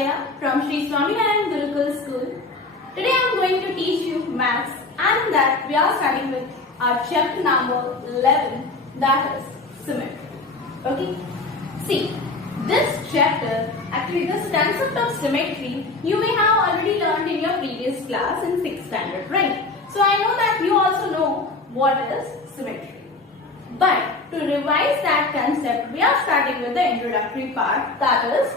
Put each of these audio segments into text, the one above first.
Alia from Sri Swaminarayan Gurukul School. Today I am going to teach you maths, and in that we are starting with our chapter number 11, that is symmetry. Okay. See, this chapter, actually this concept of symmetry, you may have already learned in your previous class in 6th standard, right? So I know that you also know what is symmetry. But to revise that concept, we are starting with the introductory part, that is,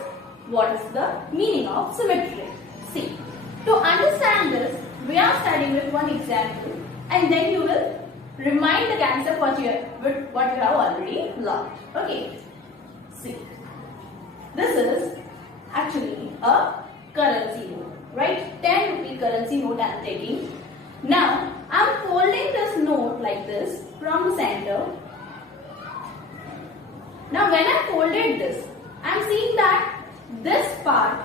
what is the meaning of symmetry. See, to understand this, we are starting with one example, and then you will remind the concept what you have already learned. Okay. See, this is actually a currency note, right? 10 rupee currency note I am taking. Now, I am folding this note like this from the center. Now, when I folded this, I am seeing that this part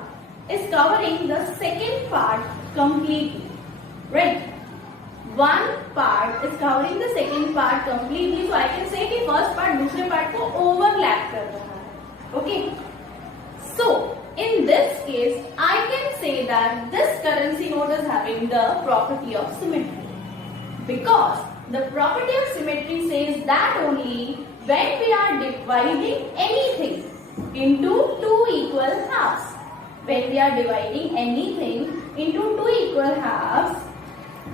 is covering the second part completely, right? One part is covering the second part completely, so I can say कि first part दूसरे part को overlap कर रहा है. Okay. So in this case, I can say that this currency note is having the property of symmetry, because the property of symmetry says that only when we are dividing anything into two equal halves, when we are dividing anything into two equal halves,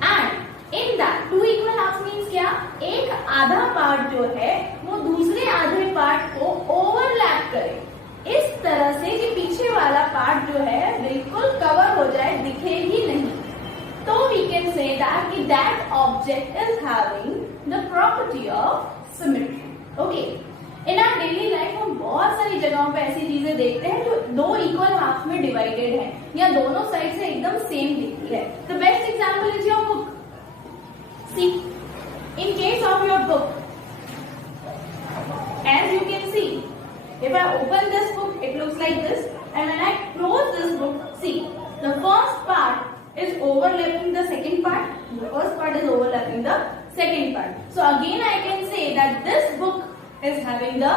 and in that two equal halves means क्या? एक आधा part जो है वो दूसरे आधे part को overlap करे, इस तरह से कि पीछे वाला पार्ट जो है बिल्कुल कवर हो जाए, दिखे ही नहीं. तो we can say that कि that object is having the property of symmetry. Okay. In our daily life हम बहुत सारी जगहों पे ऐसी चीजें देखते हैं जो दो इक्वल हाफ में डिवाइडेड है या दोनों साइड से एकदम सेम दिखती है. The best example is your book. See, in case of your book, as you can see, if I open this book, it looks like this, and when I close this book, see, the first part is overlapping the second part. The first part is overlapping the second part. So again, I can say that this book is having the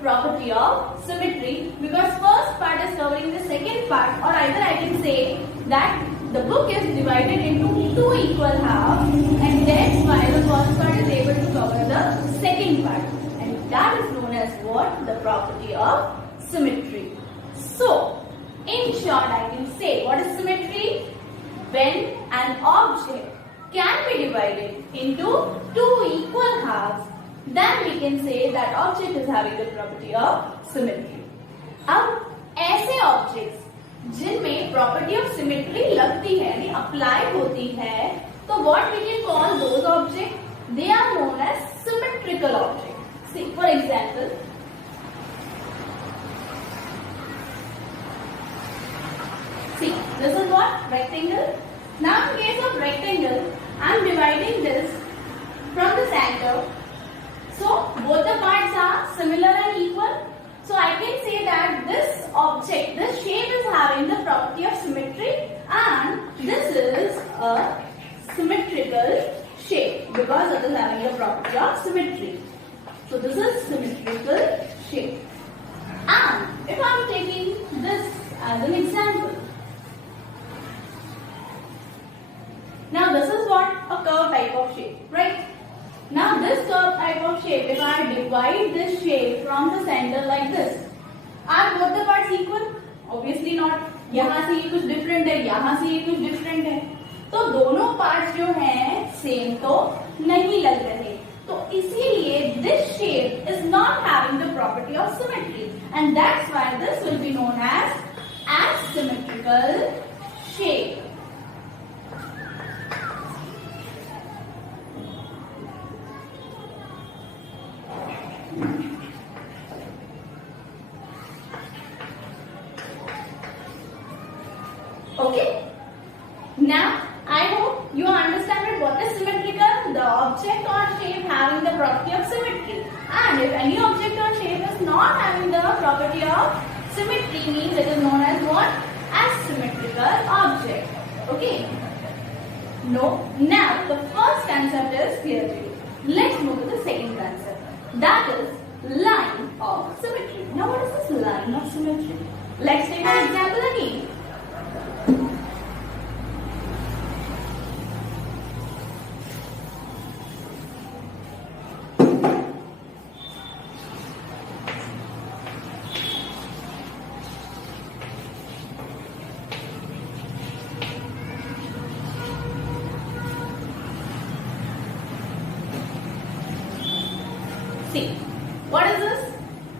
property of symmetry because first part is covering the second part, or either I can say that the book is divided into two equal halves, and that's why the first part is able to cover the second part, and that is known as what? The property of symmetry. So in short, I can say what is symmetry? When an object can be divided into two equal halves, then we can say that object is having the property of symmetry. अब ऐसे objects जिनमें property of symmetry लगती है, यानी apply होती है, तो what we can call those objects? They are known as symmetrical objects. See, for example, see, this is what? Rectangle. Now in case of rectangle, I am dividing this from the center. So both the parts are similar and equal. So I can say that this object, this shape is having the property of symmetry, and this is a symmetrical shape because it is having the property of symmetry. So this is symmetrical shape. And if I am taking this as an example, now this is what? A curve type of shape, right? Now this curve type of shape, if I divide this shape from the center like this, are both the parts equal? Obviously not. यहाँ से ये कुछ different है, यहाँ से ये कुछ different है, तो दोनों parts जो हैं same तो नहीं लग रहे. तो इसीलिए this shape is not having the property of symmetry, and that's why this will be known as asymmetrical shape. Okay. Now I hope you understand what is symmetrical. The object or shape having the property of symmetry, and if any object or shape is not having the property of symmetry, means it is known as what? Asymmetrical object. Okay. No. Now the first concept is clear to you. Let's move to the second concept. That is line of symmetry. Now what is this line line of symmetry. Let's take an example again. See, what is this?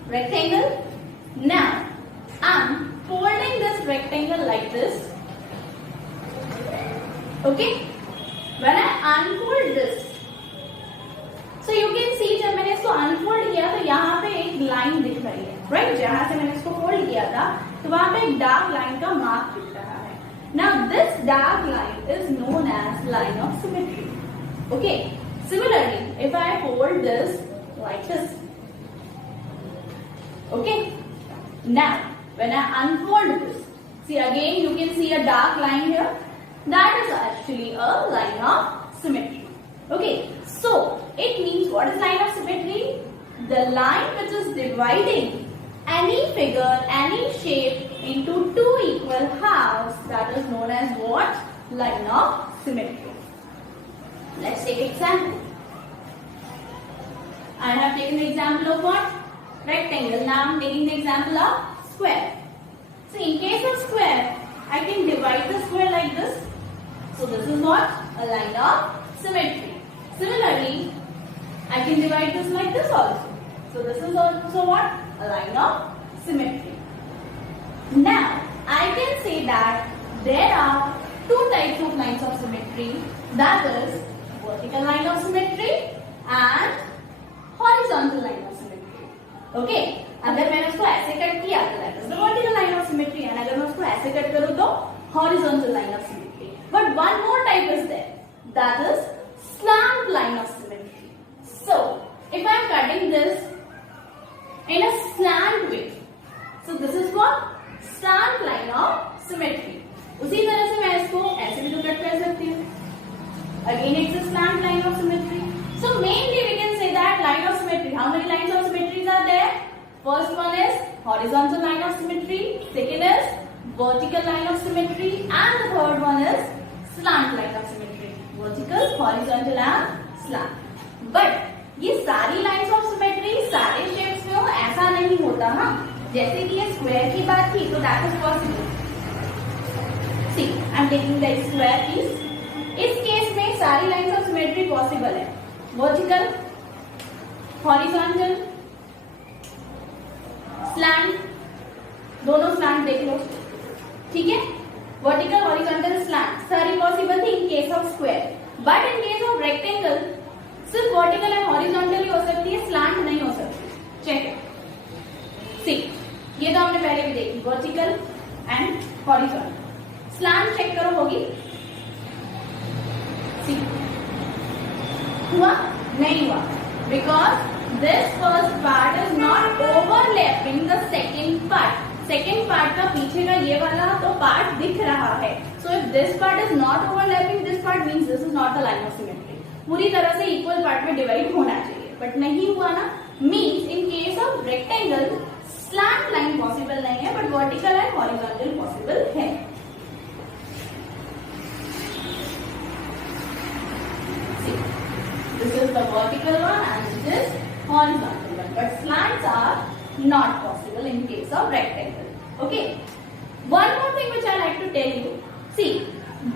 Rectangle. Now, I'm folding this rectangle like this. Okay? When I unfold this, so you can see जब मैंने इसको unfold किया तो यहाँ पे एक line दिख रही है, right? जहाँ से मैंने इसको fold किया था, तो वहाँ पे एक dark line का mark दिख रहा है. Now, this dark line is known as line of symmetry. Okay? Similarly, if I fold this like this. Okay. Now, when I unfold this, see again you can see a dark line here. That is actually a line of symmetry. Okay. So, it means what is line of symmetry? The line which is dividing any figure, any shape into two equal halves, that is known as what? Line of symmetry. Let's take example. I have taken the example of what? Rectangle. Now I am taking the example of square. So in case of square, I can divide the square like this. So this is what? A line of symmetry. Similarly, I can divide this like this also. So this is also what? A line of symmetry. Now I can say that there are two types of lines of symmetry. That is vertical line of symmetry and horizontal line of symmetry. Okay? अगर मैंने उसको ऐसे cut किया तो that is the vertical line of symmetry, and अगर मैं उसको ऐसे कट करूँ तो horizontal line of symmetry. But one more type is there, that is slant line of symmetry. So if I am cutting this in a slant way, so this is what? Slant line of symmetry. उसी तरह से मैं इसको ऐसे भी तो cut कर सकती हूँ. Again it's a slant line of symmetry. So mainly we can say that line of symmetry. How many lines of symmetries are there? First one is horizontal line of symmetry. Second is vertical line of symmetry. And the third one is slant line of symmetry. Vertical, horizontal and slant. But ये सारी lines of symmetry सारे shapes में हो ऐसा नहीं होता ना. जैसे कि ये square की बात थी तो that is possible. See, I am taking the square piece. इस केस में सारी lines of symmetry possible है. Vertical, horizontal, slant, दोनों slant देख लो, ठीक है? Vertical, horizontal, slant सारी possible थी in case of square. But in case of rectangle, सिर्फ vertical and horizontal ही हो सकती है, slant नहीं हो सकती. Check it. See, ये तो हमने पहले भी देखी, vertical and horizontal. Slant check करो होगी. See. हुआ नहीं हुआ because this first part is not overlapping the second part. Second part का पीछे का ये वाला तो part दिख रहा है. So if this part is not overlapping this part means this is not the line of symmetry. पूरी तरह से equal part में divide होना चाहिए. But नहीं हुआ ना, means in case of rectangle slant line possible नहीं है but vertical and horizontal possible है. This is the vertical one and this is horizontal one. But slants are not possible in case of rectangle. Okay. One more thing which I like to tell you. See,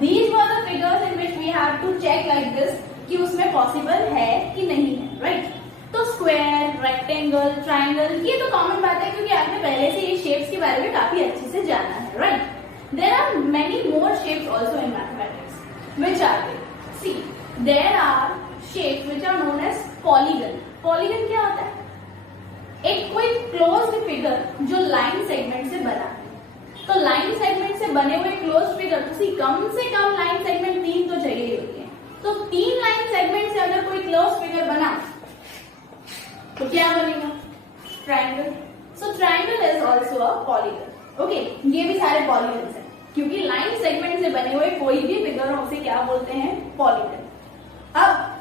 these were the figures in which we have to check like this कि उसमें possible है कि नहीं है, right? तो square, rectangle, triangle ये तो common बात है क्योंकि आपने पहले से ये shapes के बारे में काफी अच्छे से जाना है, right? There are many more shapes also in mathematics. Which are they? See, there are shapes which are known as polygon. Polygon क्या होता है? एक कोई closed figure जो line segment से बना है. तो line segment से बने हुए closed figure तो कम से कम line segment 3 तो चाहिए ही होती है. तो 3 line segment से अगर कोई closed figure बना तो क्या बनेगा? Triangle. So triangle is also a polygon. Okay, ये भी सारे polygons हैं क्योंकि line segment से बने हुए कोई भी figure हो उसे क्या बोलते हैं? Polygon. अब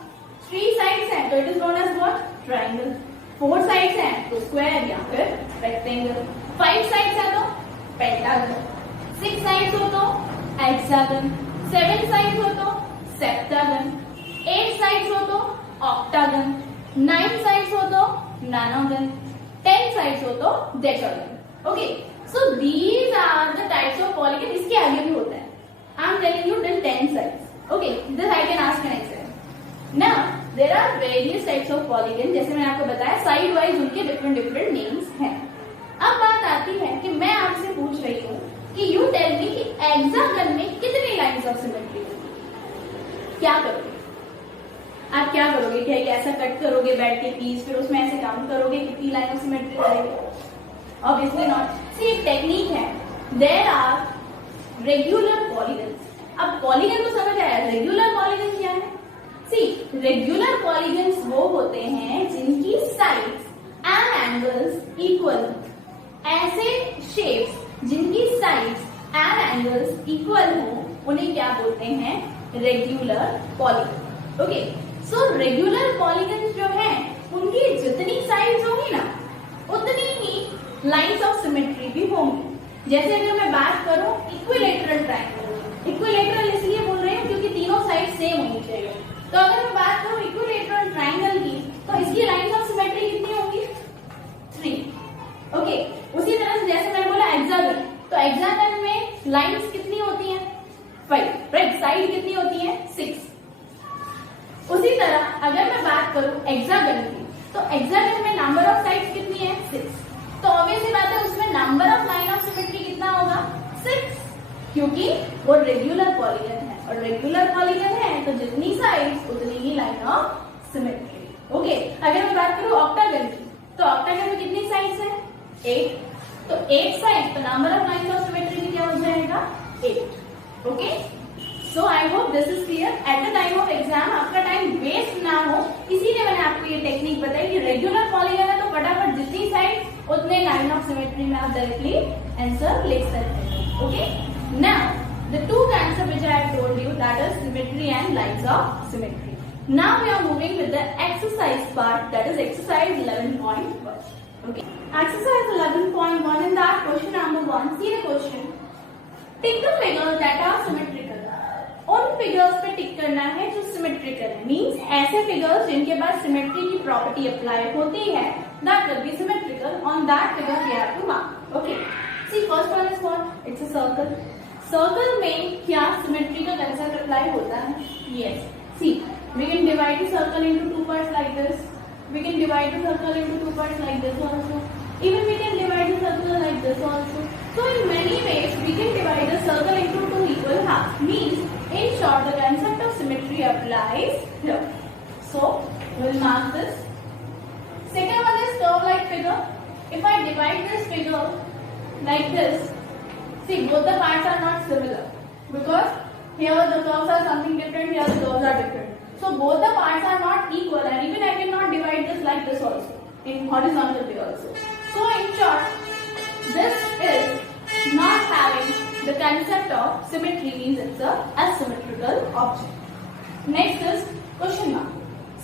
3 sides हैं तो it is known as what? Triangle. 4 sides हैं तो square या फिर rectangle. 5 साइड्स है तो पेंटागन, 6 साइड्स हो तो हेक्सागन, 7 साइड्स हो तो सेप्टागन, 8 साइड्स हो तो ऑक्टागन, 9 साइड्स हो तो नॉनागन, 10 साइड्स हो तो decagon. Okay, so these are the types of polygon. इसके आगे भी होता है। I am telling you till 10 sides. Okay, this I can ask an exam. Now there are various types of polygon. जैसे मैंने आपको बताया साइड वाइज उनके डिफरेंट नेम्स हैं। अब बात आती है कि मैं आपसे पूछ रही हूँ कि यू टेल मी कि हेक्सागन में कितनी लाइंस ऑफ सिमेट्री होगी। क्या करोगे आप? क्या करोगे? क्या ऐसा कट करोगे बैठ के पीस, फिर उसमें ऐसे काउंट करोगे कितनी लाइन ऑफ सिमेट्री करेंगे? Obviously not. सी एक टेक्निक है, देयर आर रेगुलर पॉलीगन्स। अब पॉलीगन तो समझ आया, रेगुलर पॉलीगन क्या है? सी रेगुलर पॉलीगन्स वो होते हैं जिनकी साइड्स एंड एंगल्स इक्वल। ऐसे शेप्स जिनकी साइड्स एंड एंगल्स इक्वल हो उन्हें क्या बोलते हैं? Regular polygon. Okay, so regular polygon जो है उनकी जितनी साइड्स होंगी ना उतनी ही लाइंस ऑफ सिमेट्री भी होंगी। जैसे अगर मैं बात करूं इक्विलेटरल ट्रायंगल, इक्विलेटरल इसलिए बोल रहे हैं क्योंकि तीनों साइड सेम होनी चाहिए। तो अगर मैं बात करूं इक्विलेटरल ट्रायंगल की तो इसकी लाइंस ऑफ सिमेट्री कितनी होंगी? 3। ओके, उसी तरह से जैसे मैंने बोला हेक्सागन, तो हेक्सागन में लाइंस कितनी होती हैं? 5। राइट, साइड कितनी होती है? 6। उसी तरह अगर मैं बात करूं हेक्सागन की तो हेक्सागन में नंबर ऑफ साइड्स कितनी है? 6। तो ऑब्वियसली बात है उसमें number of line of symmetry कितना होगा? 6, क्योंकि वो रेगुलर पॉलीगन है और रेगुलर पॉलीगन है तो जितनी साइड्स उतनी ही लाइन ऑफ सिमेट्री। ओके, अगर मैं बात करूं ऑक्टागन की तो ऑक्टागन में कितनी साइड्स है? 8। तो 8 साइड, तो number of line of symmetry भी क्या हो जाएगा? 8। Okay, so I hope this is clear. At the time of exam आपका टाइम वेस्ट ना हो इसीलिए मैंने आपको ये टेक्निक बताई कि रेगुलर पॉलीगन है तो फटाफट जितनी साइड उतने लाइन ऑफ सिमेट्री में आप डायरेक्टली आंसर लिख सकते हैं। Okay, now the two answer which I have told you that is symmetry and lines of symmetry. Now we are moving with the exercise part, that is exercise 11.1. Okay, exercise 11.1. In that question number 1, see the question. Tick the figures that are symmetrical. उन figures पे टिक करना है जो symmetrical है, means ऐसे figures जिनके पास symmetry की प्रॉपर्टी अप्लाई होती है, that will be symmetrical. On that figure we have to mark. Okay, see first one is what? It's a circle. Circle में क्या सिमेट्री का कंसेप्ट अप्लाई होता है? Yes, see we can divide the circle into 2 parts like this. We can divide the circle into 2 parts like this also. Even we can divide the circle like this also. So in many ways we can divide the circle into 2 equal halves. Means in short the concept of symmetry applies here. So we'll mark this. Second one is curve like figure. If I divide this figure like this, see both the parts are not similar because here the curves are something different, here the curves are different. So both the parts are not equal and even I cannot divide this like this also in horizontal way also. So in short, this is not having the concept of symmetry, means it's a asymmetrical object. Next is question mark.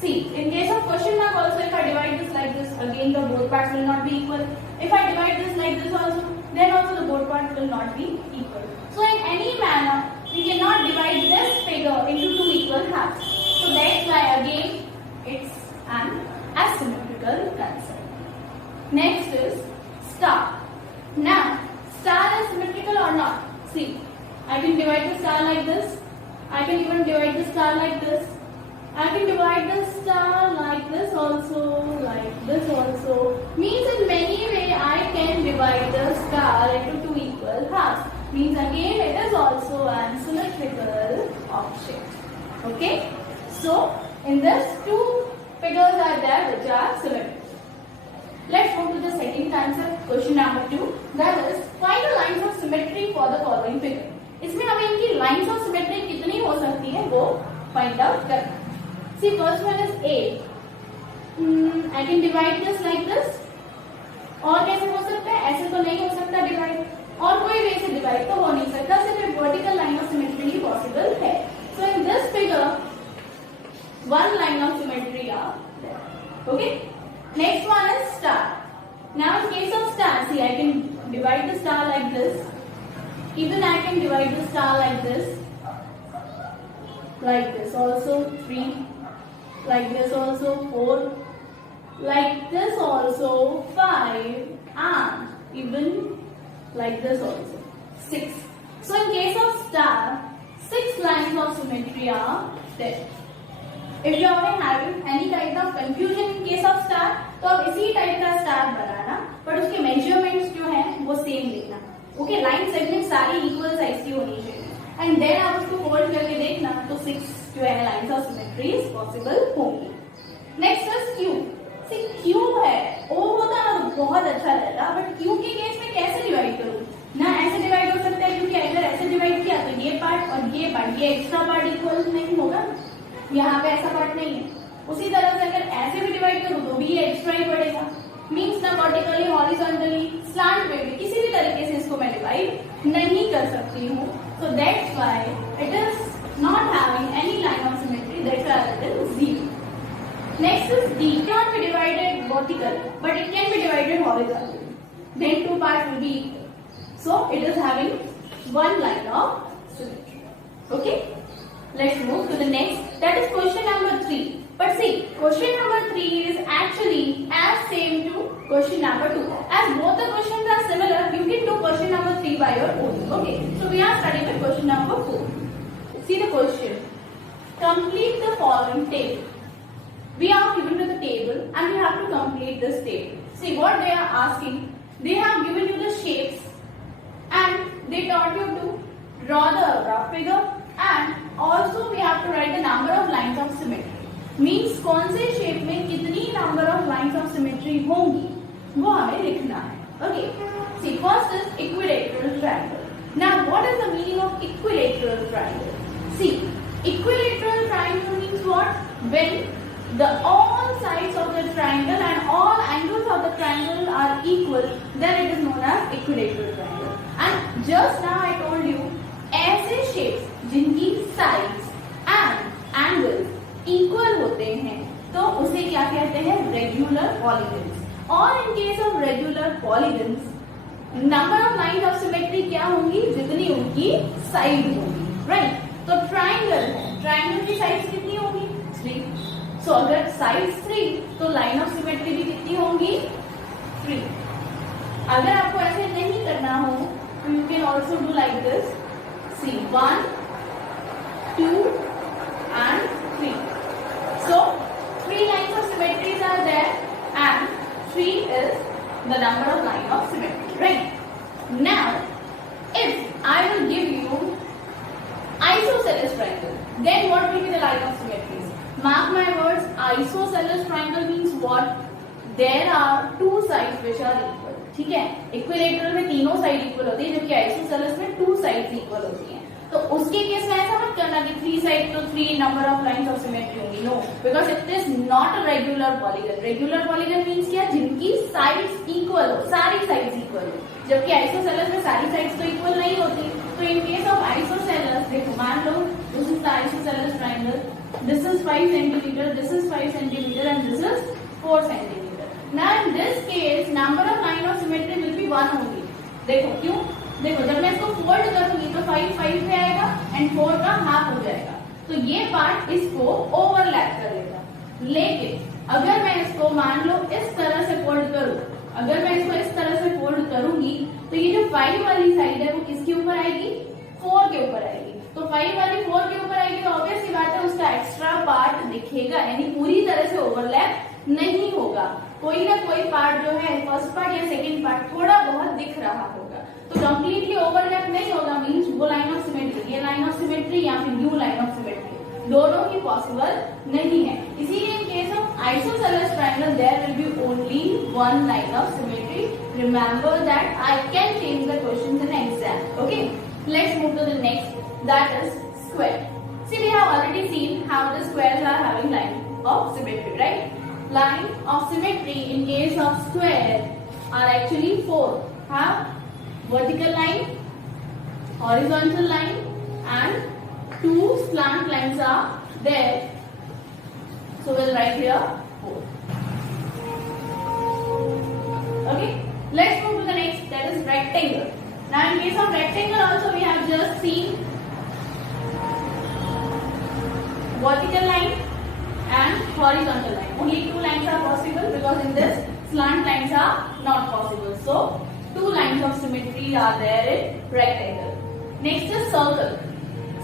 See, in case of question mark also, if I divide this like this, again the both parts will not be equal. If I divide this like this also, then also the both parts will not be equal. So in any manner, we cannot divide this figure into 2 equal halves. So that's why again it's an asymmetrical concept. Next is star. Now star is symmetrical or not? See, I can divide the star like this. I can even divide the star like this. I can divide the star like this also, like this also. Means in many ways I can divide the star into 2 equal halves. Means again it is also an symmetrical object. Okay. So in this 2 figures are there which are symmetrical. Let's move to the second concept, question number 2. That is find the lines of symmetry for the following figure. इसमें हमें इनकी lines of symmetry कितनी हो सकती है वो find out करना। See, first one is A. I can divide this like this. और कैसे हो सकता है? ऐसे तो नहीं हो सकता divide. और कोई वे से divide तो हो नहीं सकता, सिर्फ vertical line of symmetry he possible है। So in this figure, one line of symmetry are there. Okay. Next one is star. Now in case of star, see I can divide the star like this. Even I can divide the star like this. Like this also 3. Like this also 4. Like this also 5. And even like this also 6. So in case of star, 6 lines of symmetry are there. If you are having any type of confusion in case of star, तो आप इसी type का star बनाना, पर उसके measurements जो है वो same लेना. ओके, लाइन सेगमेंट सारी इक्वल साइज की होनी चाहिए. एंड देन आप उसको फोल्ड करके देखना तो 6 जो है लाइंस ऑफ सिमेट्रीज पॉसिबल होंगी. Next is cube. See cube है, ओ होता ना तो बहुत अच्छा रहता, बट क्यूब के केस में कैसे डिवाइड करूं ना? ऐसे डिवाइड हो सकता है, क्योंकि अगर ऐसे डिवाइड किया तो ये पार्ट और ये पार्ट, ये एक्स्ट्रा पार्ट इक्वल नहीं होगा. यहाँ पे ऐसा पार्ट नहीं है. उसी तरह से अगर ऐसे भी डिवाइड करूं तो भी ये एक्स्ट्रा ही पड़ेगा. मींस ना वर्टिकली, हॉरिजॉन्टली, स्लैंट पे भी किसी भी तरीके से इसको मैं डिवाइड नहीं कर सकती हूँ. So that's why it is not having any line of symmetry. That's why it is 0. Next is D. It cannot be divided vertical, but it can be divided horizontally. Then two parts will be equal. So it is having one line of symmetry. Okay. Let's move to the next. That is question number 3. But see, question number 3 is actually as same to question number 2. As both the questions are similar, you can do question number 3 by your own. Okay. So we are studying with question number 4. See the question. Complete the following table. We are given to the table and we have to complete this table. See what they are asking. They have given you the shapes and they taught you to draw the rough figure, and also we have to write the number of lines of symmetry. Means कौन से shape में कितनी number of lines of symmetry होंगी वो हमें लिखना है. Okay. See, first is equilateral triangle. Now what is the meaning of equilateral triangle? See, equilateral triangle means what? When all sides of the triangle and all angles of the triangle are equal, then it is known as equilateral triangle. And just now I told you, ऐसे shapes जिनकी sides and angles equal होते हैं तो उसे क्या कहते हैं? Regular polygons. और in case of regular polygons, number of lines of symmetry क्या होंगी? जितनी उनकी side होंगी, right? तो triangle है, triangle की sides कितनी होंगी? 3. So अगर sides 3 तो line of symmetry भी कितनी होंगी? 3. अगर आपको ऐसे नहीं करना हो तो you can also do like this. See, 1, 2 and 3. So 3 lines of symmetries are there and 3 is the number of line of symmetry, right? Now if I will give you isosceles triangle, then what will be the line of symmetries? Mark my words, isosceles triangle means what? There are two sides which are equal. ठीक है, equilateral में तीनों side equal होती है, जबकि isosceles में 2 sides equal होती हैं. तो उसके केस में ऐसा मत करना कि 3 साइड तो 3 number of lines of symmetry होंगी. No, because it is not a regular polygon. Regular polygon means क्या? जिनकी साइड्स इक्वल हो, सारी साइड्स इक्वल हो, जबकि आइसोसेलेस में सारी साइड्स तो इक्वल नहीं होती. तो इन केस ऑफ आइसोसेलेस, देखो मान लो this is the isosceles triangle. This is 5 centimeter, this is 5 centimeter, and this is 4 centimeter. Now in this case, number of line of symmetry will be 1 only. देखो क्यों? देखो जब मैं इसको फोल्ड करूंगी तो 5 5 पे आएगा and 4 का हाफ हो जाएगा. तो ये पार्ट इसको ओवरलैप करेगा. लेकिन अगर मैं इसको मान लो इस तरह से फोल्ड करूं, अगर मैं इसको इस तरह से फोल्ड करूंगी तो ये जो 5 वाली साइड है वो किसके ऊपर आएगी? 4 के ऊपर आएगी. तो 5 वाली 4 के ऊपर आएगी तो ऑब्वियस सी बात है उसका एक्स्ट्रा पार्ट दिखेगा, यानी पूरी तरह से ओवरलैप नहीं होगा. कोई ना कोई पार्ट जो है, फर्स्ट पार्ट या सेकंड पार्ट थोड़ा बहुत दिख रहा होगा. तो कंप्लीटली ओवरलैप नहीं होगा. मींस वो लाइन ऑफ सिमेट्री, ये लाइन ऑफ सिमेट्री या फिर न्यू लाइन ऑफ सिमेट्री, दोनों ही पॉसिबल नहीं है. इसीलिए in case of isosceles triangle there will be only one line of symmetry. Remember that I can change the questions in exam. Okay, let's move to the next. That is square. See, we have already seen how the squares are having line of symmetry, right? Line of symmetry in case of square are actually 4. Have vertical line, horizontal line, and 2 slant lines are there. So we'll write here 4. Okay. Let's move to the next. That that is rectangle. Now in case of rectangle also we have just seen vertical line and horizontal line. Only two lines are possible because in this slant lines are not possible. So two lines of symmetry are there in rectangle. Next is circle.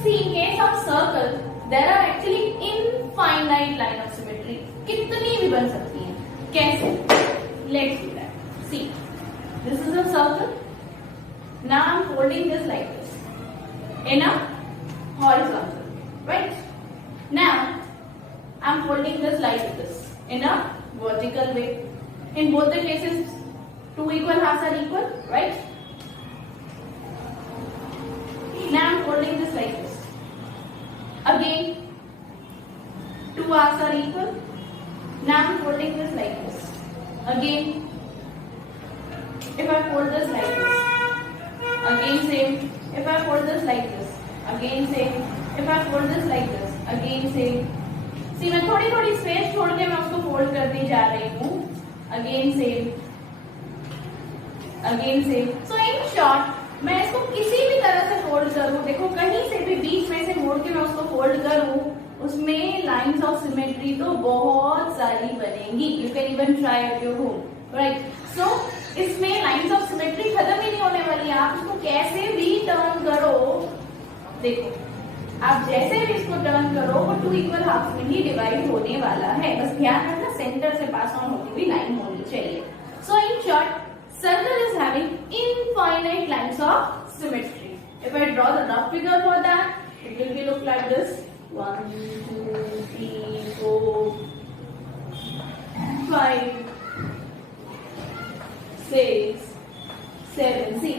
See, in case of circle there are actually infinite line of symmetry. कितनी भी बन सकती हैं. कैसे? Let's do that. See, this is a circle. Now I am folding this like this in a horizontal, right? Now I am folding this like this in a vertical way. In both the cases, two equal halves are equal, right? Now I am folding this like this. Again, two halves are equal. Now I am folding this like this. Again, if I fold this like this, again same. If I fold this like this, again same. If I fold this like this, again same. See, मैं थोड़ी थोड़ी space छोड़ के मैं उसको fold करती जा रही हूँ. Again same. Again same. So in short, मैं इसको किसी भी तरह से फोल्ड करूँ, देखो कहीं से भी बीच में से मोड़ के मैं उसको फोल्ड करूँ, उसमें लाइंस ऑफ सिमेट्री तो बहुत सारी बनेंगी. You can even try at your home, right? So इसमें लाइंस ऑफ सिमेट्री खत्म ही नहीं होने वाली. आप इसको कैसे भी टर्न करो, देखो आप जैसे भी इसको टर्न करो वो टू इक्वल हाफ में ही डिवाइड होने वाला है. बस ध्यान रखना सेंटर से पास ऑन होती हुई लाइन होनी चाहिए. So in short, circle is having infinite lines of symmetry. If I draw the rough figure for that, it will be look like this. 1, 2, 3, 4, 5, 6, 7. See,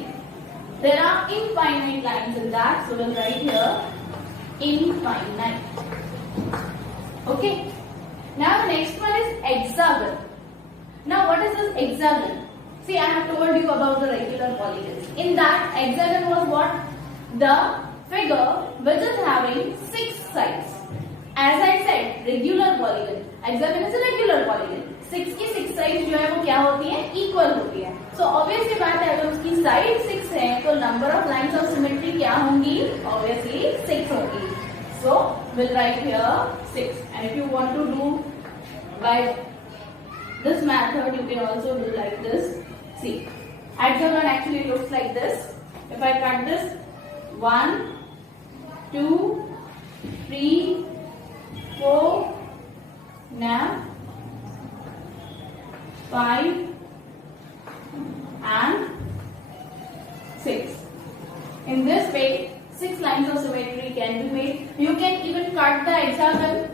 there are infinite lines in that, so we'll write here infinite. Okay. Now the next one is hexagon. Now what is this hexagon? See, I have told you about the regular polygons. In that, hexagon was what? The figure which is having 6 sides. As I said, regular polygon. Hexagon is a regular polygon. 6 की 6 sides जो है वो क्या होती है? Equal होती है. So obviously बात है, अगर उसकी side 6 है तो number of lines of symmetry क्या होंगी? Obviously 6 होंगी. So we'll write here 6. And if you want to do by this method, you can also do like this. See, hexagon actually looks like this. If I cut this, 1, 2, 3, 4, now 5 and 6. In this way, 6 lines of symmetry can be made. You can even cut the hexagon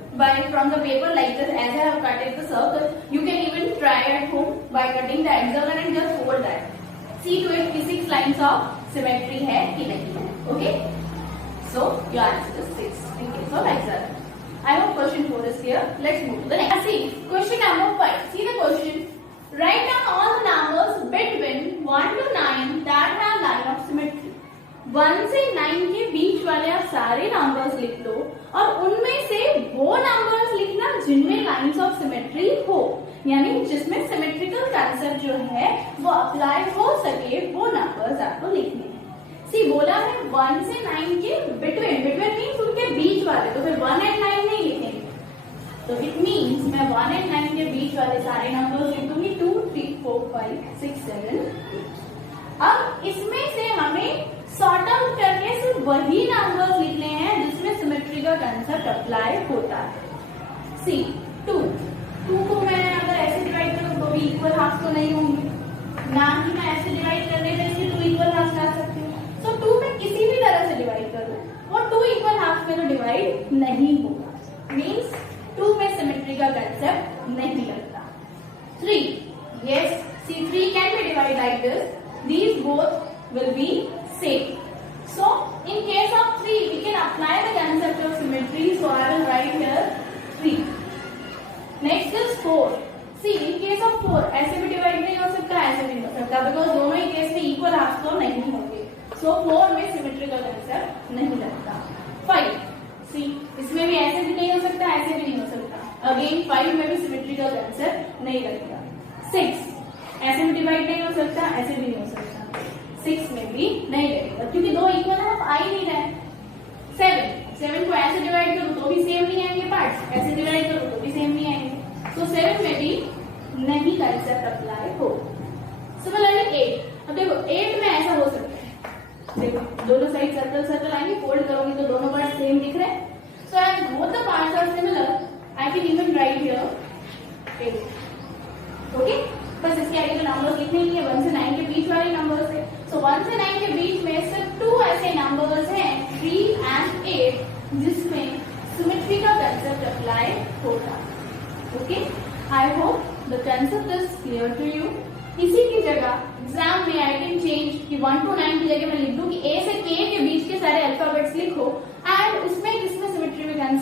from the paper like this, as I have cut it the circle. You can even try at home by cutting the hexagon and just fold that. See to it कि 6 lines of symmetry है कि नहीं है. Okay? So your answer is 6 in case of hexagon. I hope question 4 is clear. Let's move to the next. See, question number 5. See the question. Write down all the numbers between 1 to 9 that have line of symmetry. 1 से 9 के बीच वाले आप सारे numbers लिख लो और उनमें से वो नंबर्स लिखना जिनमें लाइंस ऑफ सिमेट्री हो, यानी जिसमें सिमेट्रिकल कंसेप्ट जो है वो अप्लाई हो सके, वो नंबर्स आपको लिखने हैं. सी बोला है 1 से 9 के बिटवीन. बिटवीन मीन्स उनके बीच वाले, तो फिर 1 and 9 नहीं लिखेंगे. तो इट मीन्स मैं 1 and 9 के बीच वाले सारे नंबर्स लिख दूंगी. 2, 3, 4, 5, 6, 7, 8. अब इसमें से हमें सॉर्ट आउट करके सिर्फ वही नंबर्स लिखने हैं जिसमें सिमेट्री का कंसेप्ट अप्लाई होता है. सी 2 को मैं अगर ऐसे डिवाइड करूं तो भी इक्वल हाफ तो नहीं होंगे, ना कि मैं ऐसे डिवाइड करने पे इसके 2 इक्वल हाफ ला सकती हूँ. सो 2 में किसी भी तरह से डिवाइड करूं वो 2 इक्वल हाफ में तो डिवाइड नहीं होगा. मीन्स 2 में सिमेट्री का कंसेप्ट नहीं लगता. 3, yes, see 3 can be divided like this. These both will be same. So in case of 3 we can apply the concept of symmetry. So I will write here 3. Next is 4. See, in case of 4 ऐसे भी divide नहीं हो सकता, ऐसे भी नहीं हो सकता, बिकॉज दोनों ही केस में इक्वल हाफ तो नहीं होंगे. सो 4 में सिमेट्री का कंसेप्ट नहीं लगता. 5, सी इसमें भी ऐसे भी नहीं हो सकता, ऐसे भी नहीं हो सकता. अगेन 5 में भी सिमेट्री का कंसेप्ट नहीं लगता. 6 ऐसे भी डिवाइड नहीं हो सकता, ऐसे भी नहीं हो सकता. 6 में भी नहीं लगेगा क्योंकि दो इक्वल है, आ ही नहीं रहा है। 7 को ऐसे डिवाइड करो तो भी सेम नहीं आएंगे पार्ट्स, ऐसे डिवाइड करो तो भी सेम नहीं आएंगे। तो 7 में भी नहीं कंसेप्ट अप्लाई हो। सिमिलरली 8, अब देखो 8 में ऐसा हो सकता है, देखो दोनों साइड सर्कल सर्कल आएंगे, फोल्ड करोगे तो दोनों पार्ट सेम दिख रहे हैं। So as both the parts are similar I can even write here 8। Okay, बस इसके आगे जो नंबर्स लिखने ही है 1 से 9 के बीच वाले नंबर्स है। सो 1 से 9 के बीच में सिर्फ 2 ऐसे नंबर्स हैं 3 and 8 जिसमें सिमेट्री का कंसेप्ट अप्लाई होगा। Okay, I hope the concept is clear to you. इसी की जगह एग्जाम में आई कैन चेंज कि 1 to 9 की जगह मैं लिख दूं कि ए से के बीच के सारे अल्फाबेट्स लिखो एंड उसमें जिसमें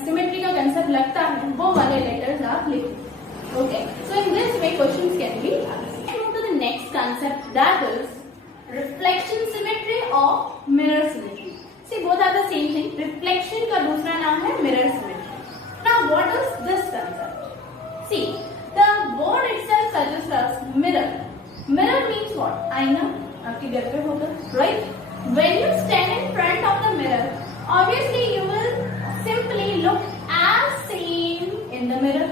सिमेट्री का कंसेप्ट लगता है वो वाले लेटर्स आप लिखो। Okay, so in this way questions can be answered. To the next concept that is reflection symmetry और mirror symmetry. See both are the same thing. Reflection का दूसरा नाम है mirror symmetry. Now what is this concept? See the word itself suggest us mirror. Mirror means what? आईना आपके घर पे होगा, right? When you stand in front of the mirror, obviously you will simply look as same in the mirror.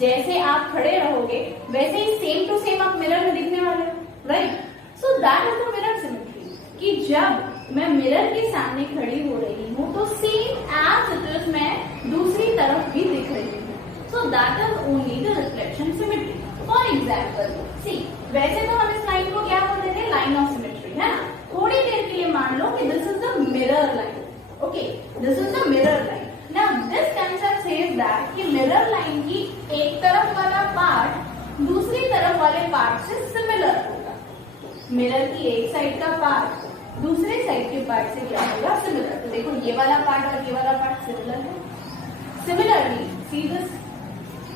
जैसे आप खड़े रहोगे वैसे ही सेम टू सेम आप मिरर में दिखने वाले हो, right? So that is the mirror symmetry. कि जब मैं मिरर के सामने खड़ी हो रही हूँ तो सेम as it is मैं दूसरी तरफ भी दिख रही हूँ। So that is only the reflection symmetry. For example, see, वैसे तो हम इस लाइन को क्या बोलते थे? लाइन ऑफ सिमेट्री, है ना? थोड़ी देर के लिए मान लो कि this is the mirror line. Okay, this is the mirror line. Now this concept says that कि मिरर लाइन की एक तरफ वाला पार्ट दूसरी तरफ वाले पार्ट से सिमिलर होगा। मिरर की एक साइड का पार्ट दूसरे साइड के पार्ट से क्या होगा? सिमिलर। तो देखो ये वाला पार्ट और ये वाला पार्ट सिमिलर है। सिमिलरली सी दिस,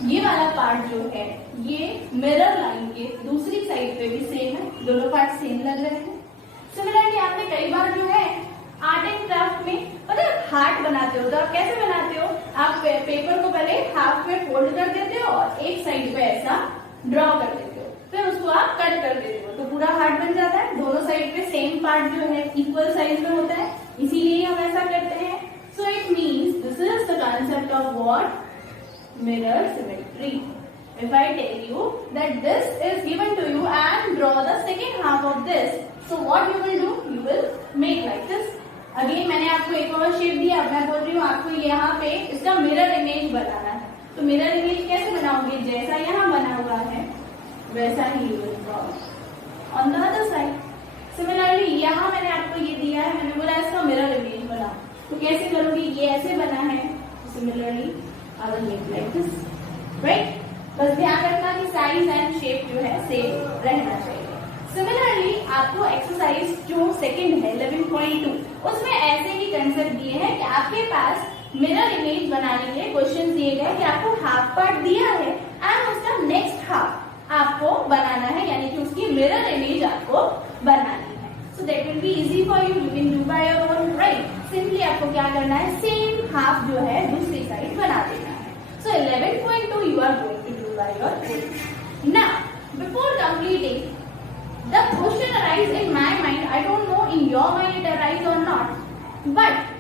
ये वाला पार्ट जो है ये मिरर लाइन के दूसरी साइड पे भी सेम है, दोनों पार्ट सेम लग रहे हैं। सिमिलरली आपने कई बार जो है आर्ट एंड क्राफ्ट में पता है हार्ट बनाते हो तो आप कैसे बनाते हो? आप पेपर को पहले हाफ में फोल्ड कर देते हो और एक साइड पे ऐसा ड्रॉ कर देते हो, फिर उसको आप कट कर देते हो तो पूरा हार्ट बन जाता है। दोनों साइड पे सेम पार्ट जो है इक्वल साइज में होता है, इसीलिए हम ऐसा करते हैं। So it means this is the concept of what? Mirror symmetry. If I tell you that this is given to you and draw the second half of this, so what you will do? You will make like this. Again मैंने आपको एक और shape दिया, अब मैं बोल रही हूँ आपको यहाँ पे इसका मिरर इमेज बनाना है। तो मिरर इमेज कैसे बनाओगे? जैसा यहाँ बना हुआ है वैसा ही you will draw on the other side. Similarly यहाँ मैंने आपको ये दिया है, मैंने बोला इसका मिरर इमेज बनाओ, तो कैसे करोगे? ये ऐसे बना है, similarly I will make like this, right? बस ध्यान रखना कि साइज एंड शेप जो है सेम रहना चाहिए। सिमिलरली आपको एक्सरसाइज जो सेकंड है 11.2 उसमें ऐसे ही कंसेप्ट दिए हैं कि आपके पास मिरर इमेज बनाने के लिए क्वेश्चन दिए गए कि आपको हाफ पार्ट दिया है एंड उसका नेक्स्ट हाफ आपको बनाना है, यानी कि उसकी मिरर इमेज आपको बनानी है। So that will be easy for you, you can do by your own, right? Simply आपको क्या करना है? सेम हाफ जो है दूसरी साइड बना देना है। So 11.2 you are going to do by your own. Now, before completing, the question arises in my mind. I don't know in your mind it arises or not. But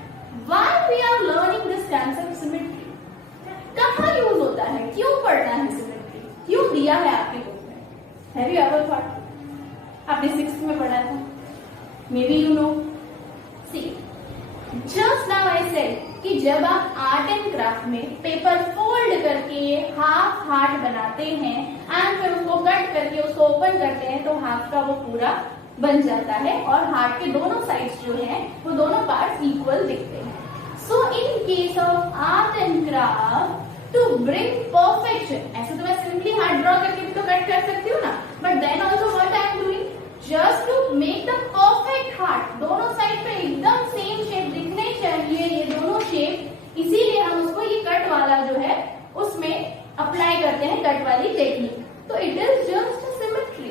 why we are learning this concept symmetry? कहाँ use होता है? क्यों पढ़ना है symmetry? क्यों दिया है आपके बुक में? Have you ever thought? आपने 6th में पढ़ा था? Maybe you know. See, just now I said कि जब आप आर्ट एंड क्राफ्ट में पेपर फोल्ड करके हाफ हार्ट बनाते हैं एंड फिर उसको कट करके उसको ओपन करते हैं तो हाफ का वो पूरा बन जाता है और हार्ट के दोनों साइड्स जो हैं वो दोनों पार्ट्स इक्वल दिखते हैं। So in case of art and craft to bring perfection, ऐसे तो मैं सिंपली हार्ट ड्रॉ करके तो कट कर सकती हूँ ना, but then also what I am doing just to make the perfect heart, दोनों साइड पे एकदम सेम शेप दिखने चाहिए ये दोनों शेप, इसीलिए हम उसको ये कट वाला जो है उसमें अप्लाई करते हैं कट वाली टेक्निक। तो it is just symmetry.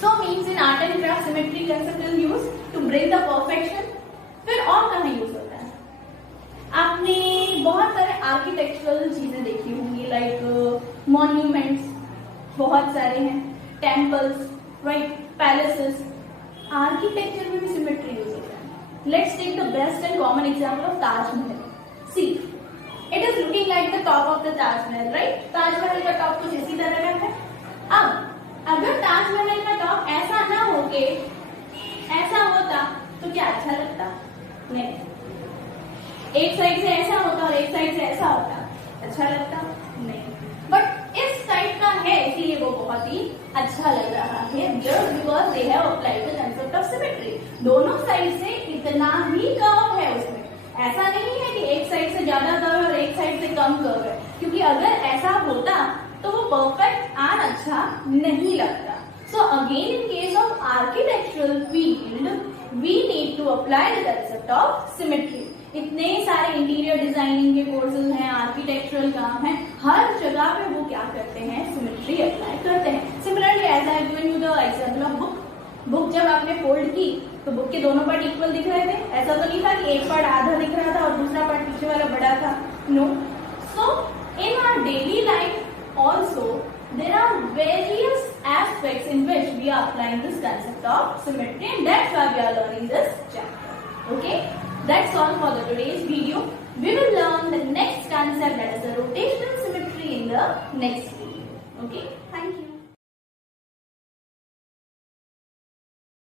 So means in art and craft symmetry concept is use to bring the perfection. फिर और कहाँ यूज होता है? आपने बहुत सारे आर्किटेक्चरल चीजें देखी होंगी, लाइक मॉन्यूमेंट्स बहुत सारे हैं, टेम्पल्स, राइट, पैलेसेस, आर्किटेक्चर में भी सिमेट्री यूज होता है। Let's take the best and common example of Taj Mahal. See, it is looking like the top of the Taj Mahal, right? Taj Mahal का टॉप कुछ इसी तरह का है। अब अगर ताजमहल का टॉप ऐसा ना होके ऐसा होता तो क्या अच्छा लगता? नहीं। एक साइड से ऐसा होता और एक साइड से ऐसा होता, अच्छा लगता? नहीं। बट इस साइड का है इसलिए वो बहुत ही अच्छा लग रहा है, because they have applied the concept of symmetry. दोनों साइड से इतना ही कर्व है उसमें, ऐसा नहीं है कि एक साइड से ज्यादा कर्व और एक साइड से कम कर्व है, क्योंकि अगर ऐसा होता तो वो परफेक्ट और अच्छा नहीं लगता। So again, in case of architectural field, we need to apply the concept of symmetry. इतने सारे इंटीरियर डिजाइनिंग के कोर्सेज हैं, आर्किटेक्चरल काम है, हर जगह पे वो क्या करते हैं? सिमेट्री अप्लाई करते हैं। Similarly as I given you the example of book. Book जब आपने फोल्ड की तो बुक के दोनों पार्ट इक्वल दिख रहे थे, ऐसा तो नहीं था कि एक पार्ट आधा दिख रहा था और दूसरा पार्ट पीछे वाला बड़ा था। No. So in our daily life also there are various aspects in which we are applying this concept of symmetry, and that's why we are learning this chapter. Okay, that's all for the today's video. We will learn the next concept, that is the rotational symmetry, in the next video. Okay.